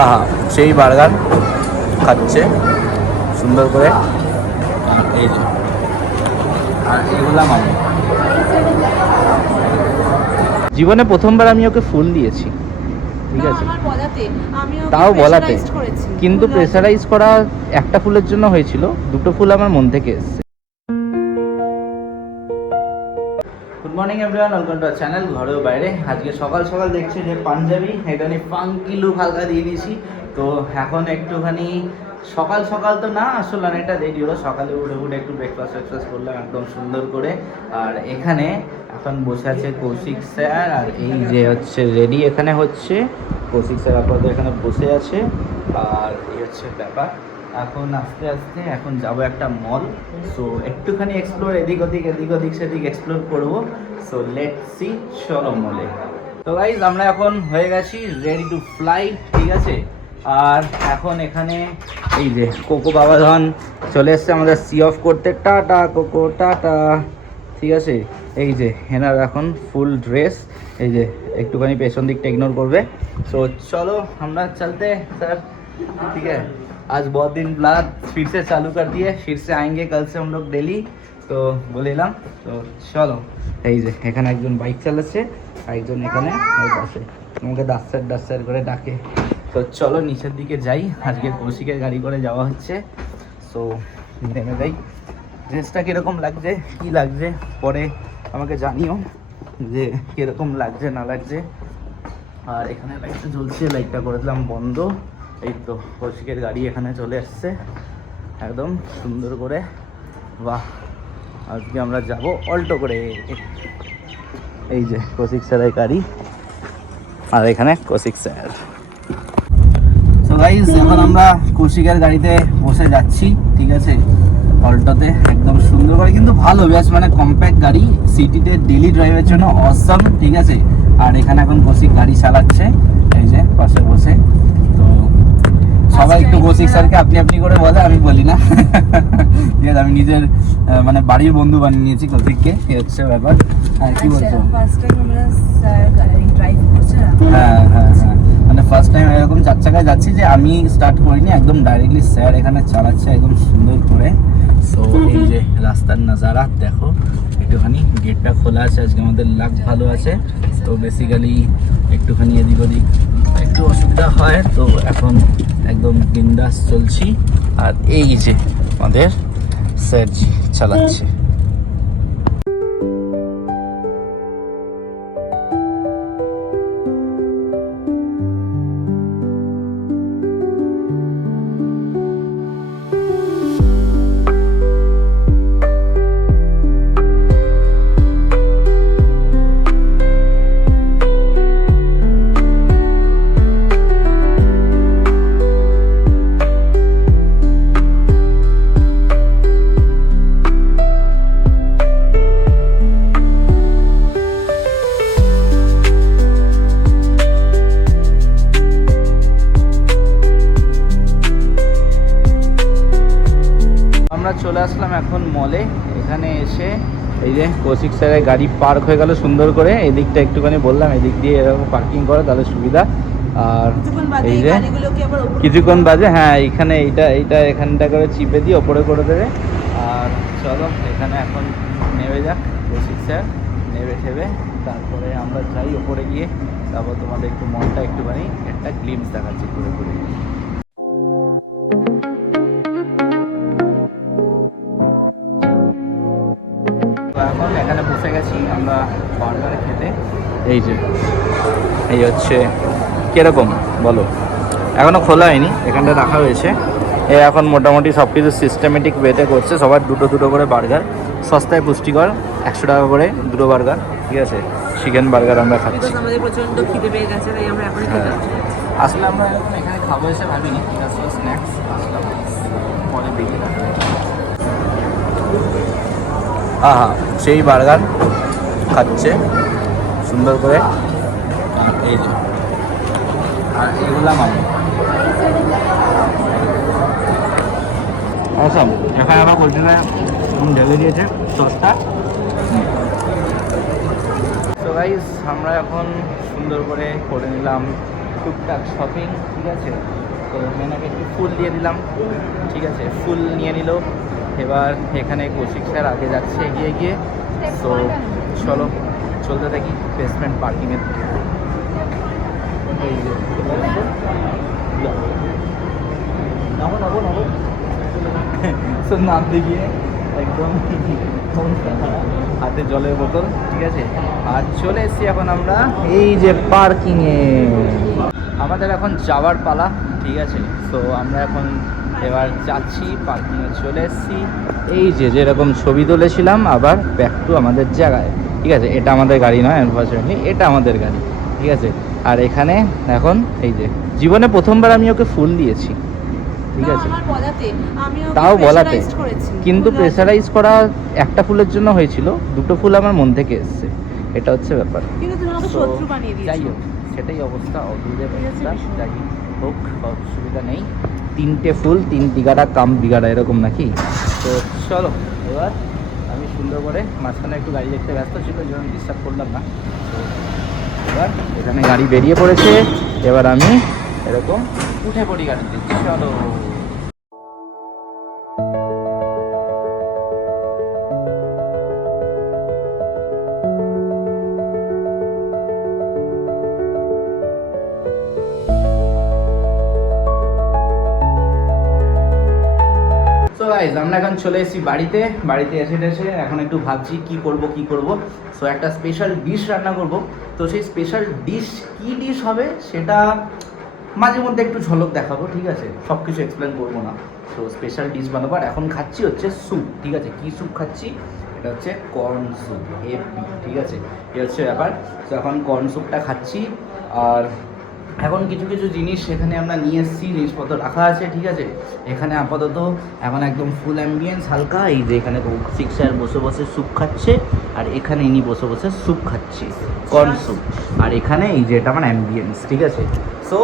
আহা সেই বার্গার খাচ্ছে সুন্দর করে। আর এই যে আর এগুলা আমি জীবনে প্রথমবার আমি ওকে ফুল দিয়েছি, ঠিক আছে, তাও বলাতে, কিন্তু প্রেসারাইজ করা একটা ফুলের জন্য হয়েছিল, দুটো ফুল আমার মন থেকে এসছে। Good morning everyone, welcome to our channel ঘরেও বাইরে। আজকে সকাল সকাল দেখছি যে পাঞ্জাবি একটুখানি ফাঙ্কি লুক হালকা দিয়ে দিয়েছি। তো এখন একটুখানি সকাল সকাল তো না, আসলে অনেকটা দেরি হলো, সকালে উঠে উঠে একটু ব্রেকফাস্ট করলাম একদম সুন্দর করে। আর এখানে এখন বসে আছে কৌশিক স্যার, আর এই যে হচ্ছে রেডি এখানে হচ্ছে কৌশিক স্যার আপাতত এখানে বসে আছে। আর এই হচ্ছে ব্যাপার, এখন আস্তে আস্তে এখন যাব একটা মল। সো একটুখানি এক্সপ্লোর এদিক ওদিক সেদিক এক্সপ্লোর করবো। সো লেটস সি, চলো মলে। তো গাইজ আমরা এখন হয়ে গেছি রেডি টু ফ্লাই, ঠিক আছে। আর এখন এখানে এই যে কোকো বাবাধন চলে এসছে আমাদের সি অফ করতে। টাটা কোকো টাটা, ঠিক আছে। এই যে এনার এখন ফুল ড্রেস, এই যে একটুখানি পেছন দিকটা ইগনোর করবে। সো চলো আমরা চলতে স্যার, ठीक है। आज बहुत दिन बाद फिर से चालू कर दिए, फिर से आएंगे कल से हम लोग डेली, তো বলিলাম। তো চলো, এই যে এখানে একজন বাইক চালাচ্ছে, একজন এখানে ওই পাশে আমাকে দাস্তার করে ডাকে। তো চলো নিচের দিকে যাই, আজকে কৌশিকের গাড়ি করে যাওয়া হচ্ছে। সো নেমে যাই। ড্রেসটা কীরকম লাগছে কী লাগছে পরে আমাকে জানিও যে কীরকম লাগছে না লাগছে। আর এখানে লাইটটা জ্বলছে, লাইটটা করে দিলাম বন্ধ। এই তো কৌশিকের গাড়ি এখানে চলে আসছে একদম সুন্দর করে। বাহ, আজকে আমরা যাব অল্টো করে। এই যে কৌশিক স্যারের গাড়ি, আর এখানে কৌশিক স্যার। সো গাইস এখন আমরা কৌশিকের গাড়িতে বসে যাচ্ছি, ঠিক আছে, অল্টোতে একদম সুন্দর করে, কিন্তু ভালো বেশ, মানে কম্প্যাক্ট গাড়ি, সিটিতে ডেলি ড্রাইভের জন্য অসাম, ঠিক আছে। আর এখানে এখন কৌশিক গাড়ি চালাচ্ছে এই যে পাশে বসে। তো সবাই একটু কৌশিক স্যারকে আপনি আপনি করে বলে, আমি বলি না, ঠিক আছে। আমি নিজের মানে বাড়ির বন্ধু বানিয়ে নিয়েছি কৌশিককে, এই হচ্ছে ব্যাপার। হ্যাঁ কি বলছো? হ্যাঁ হ্যাঁ হ্যাঁ, মানে ফার্স্ট টাইম এরকম চার চাকায় যাচ্ছি যে আমি স্টার্ট করিনি, একদম ডাইরেক্টলি স্যার এখানে চালাচ্ছে একদম সুন্দর করে। সো এই যে রাস্তার নাজারা দেখো, একটুখানি গেটটা খোলা আছে, আজকে আমাদের লাক ভালো আছে। তো বেসিক্যালি একটুখানি এদিক ওদিক একটু অসুবিধা হয়, তো এখন একদম বিন্দাস চলছি। আর এই যে আমাদের স্যারজি চালাচ্ছে। আমরা চলে আসলাম এখন মলে। এখানে এসে এই যে কৌশিক স্যারের গাড়ি পার্ক হয়ে গেল সুন্দর করে। এদিকটা একটুখানি বললাম এদিক দিয়ে এরকম পার্কিং করে তাহলে সুবিধা। আর এই যে কিছুক্ষণ বাজে, হ্যাঁ এইখানে এইটা এখানটা করে চিপে দিয়ে ওপরে করে দেবে। আর চলো এখানে এখন নেমে যাক কৌশিক স্যার, নেবে ঠেবে তারপরে আমরা যাই ওপরে গিয়ে, তারপর তোমাদের একটু মনটা একটুখানি একটা গ্লিমস দেখাচ্ছি ঘুরে ঘুরে। এখন এখানে বসে গেছি আমরা বার্গারে খেতে। এই যে এই হচ্ছে কিরকম বলো, এখনো খোলা হয়নি, এখানটা রাখা হয়েছে। এ এখন মোটামুটি সব কিছু সিস্টেমেটিক ওয়েতে করছে। সবার দুটো করে বার্গার, সস্তায় পুষ্টিকর, 100 টাকা করে দুটো বার্গার, ঠিক আছে। চিকেন বার্গার আমরা খাচ্ছি। আমাদের প্রচন্ড খিদে পেয়ে গেছে, তাই আমরা এখন খেতে যাচ্ছি। আসলে আমরা এখন এখানে খাবো এসে ভাবিনি, ঠিক আছে, স্ন্যাক্স আসলাম পরে বেরিয়ে। আহা সেই বার্গার খাচ্ছে সুন্দর করে। আর এই যে আর এগুলা আমি অসম। এখানে আবার কন্টেনে ঢেলে দিয়েছে সসটা। তো গাইস আমরা এখন সুন্দর করে নিলাম টুকটাক শপিং, ঠিক আছে। তো মেনাকে একটু ফুল দিয়ে দিলাম, ঠিক আছে, ফুল নিয়ে নিল। এবার এখানে কৌশিক স্যার আগে যাচ্ছে এগিয়ে গিয়ে। তো চলো চলতে থাকি বেসমেন্ট পার্কিংয়ের দিকে। নামতে গিয়ে একদম হাতে জলের বোতল, ঠিক আছে। আর চলে এসেছি এখন আমরা এই যে পার্কিংয়ে। আমাদের এখন যাওয়ার পালা, ঠিক আছে। তো আমরা এখন এবার যাচ্ছি পার্কিংয়ে, চলে এসেছি। এই যে যেরকম ছবি তুলেছিলাম আবার ব্যাক টু আমাদের জায়গায়, ঠিক আছে। এটা আমাদের গাড়ি নয় আনফর্চুনেটলি, এটা আমাদের গাড়ি, ঠিক আছে। আর এখানে এখন এই যে জীবনে প্রথমবার আমি ওকে ফুল দিয়েছি, ঠিক আছে। তাও বলাতে, কিন্তু প্রেসারাইজ করা একটা ফুলের জন্য হয়েছিল, দুটো ফুল আমার মন থেকে এসছে, এটা হচ্ছে ব্যাপার। যাই হোক, সেটাই অবস্থা, অদূরের অবস্থা। যাই হোক, অসুবিধা নেই। 3টে ফুল 3 বিঘাটা কাম বিঘাটা, এরকম নাকি? তো চলো এবার আমি সুন্দর করে, মাঝখানে একটু গাড়ি দেখতে ব্যস্ত ছিল, এই জন্য ডিস্টার্ব করলাম না। তো এবার এখানে গাড়ি বেরিয়ে পড়েছে, এবার আমি এরকম উঠে পড়ি গাড়িতে। চলো। আমরা এখন চলে এসেছি বাড়িতে এসে এখন একটু ভাবছি কি করব। সো একটা স্পেশাল ডিশ রান্না করব। তো সেই স্পেশাল ডিশ কি ডিশ হবে সেটা মাঝে মধ্যে একটু ঝলক দেখাবো, ঠিক আছে। সব কিছু এক্সপ্লেন করবো না। তো স্পেশাল ডিশ বানাবো। আর এখন খাচ্ছি হচ্ছে স্যুপ, ঠিক আছে। কি স্যুপ খাচ্ছি? এটা হচ্ছে কর্ন স্যুপ, ঠিক আছে। এই হচ্ছে ব্যাপার। তো এখন কর্ন স্যুপটা খাচ্ছি। আর এখন কিছু কিছু জিনিস এখানে আমরা নিয়ে এসেছি, জিনিসপত্র রাখা আছে, ঠিক আছে। এখানে আপাতত এখন একদম ফুল অ্যাম্বিয়েন্স হালকা। এই যে এখানে কৌশিক স্যার বসে বসে স্যুপ খাচ্ছে, আর এখানে ইনি বসে বসে স্যুপ খাচ্ছি, কর্ন স্যুপ। আর এখানে এই যে এটা আমার অ্যাম্বিয়েন্স, ঠিক আছে। সো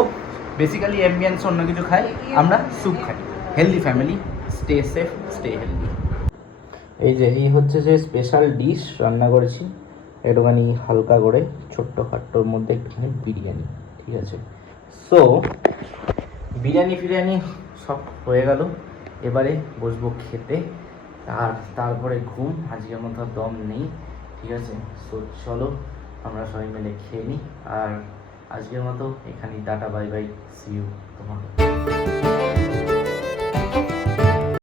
বেসিক্যালি অ্যাম্বিয়েন্স অন্য কিছু খাই, আমরা স্যুপ খাই। Healthy family, stay safe, stay healthy. এই হচ্ছে যে স্পেশাল ডিশ রান্না করেছি, একটুখানি হালকা করে ছোট্ট খাট্টোর মধ্যে একটুখানি বিরিয়ানি, ঠিক আছে। সো বিরিয়ানি সব হয়ে গেল, এবারে বসবো খেতে। তারপরে ঘুম, আজকের মতো দম নেই, ঠিক আছে। সো চলো আমরা সবাই মিলে খেয়ে নিই। আর আজকের মতো এখানেই ta-ta, bye bye, see you তোমাকে।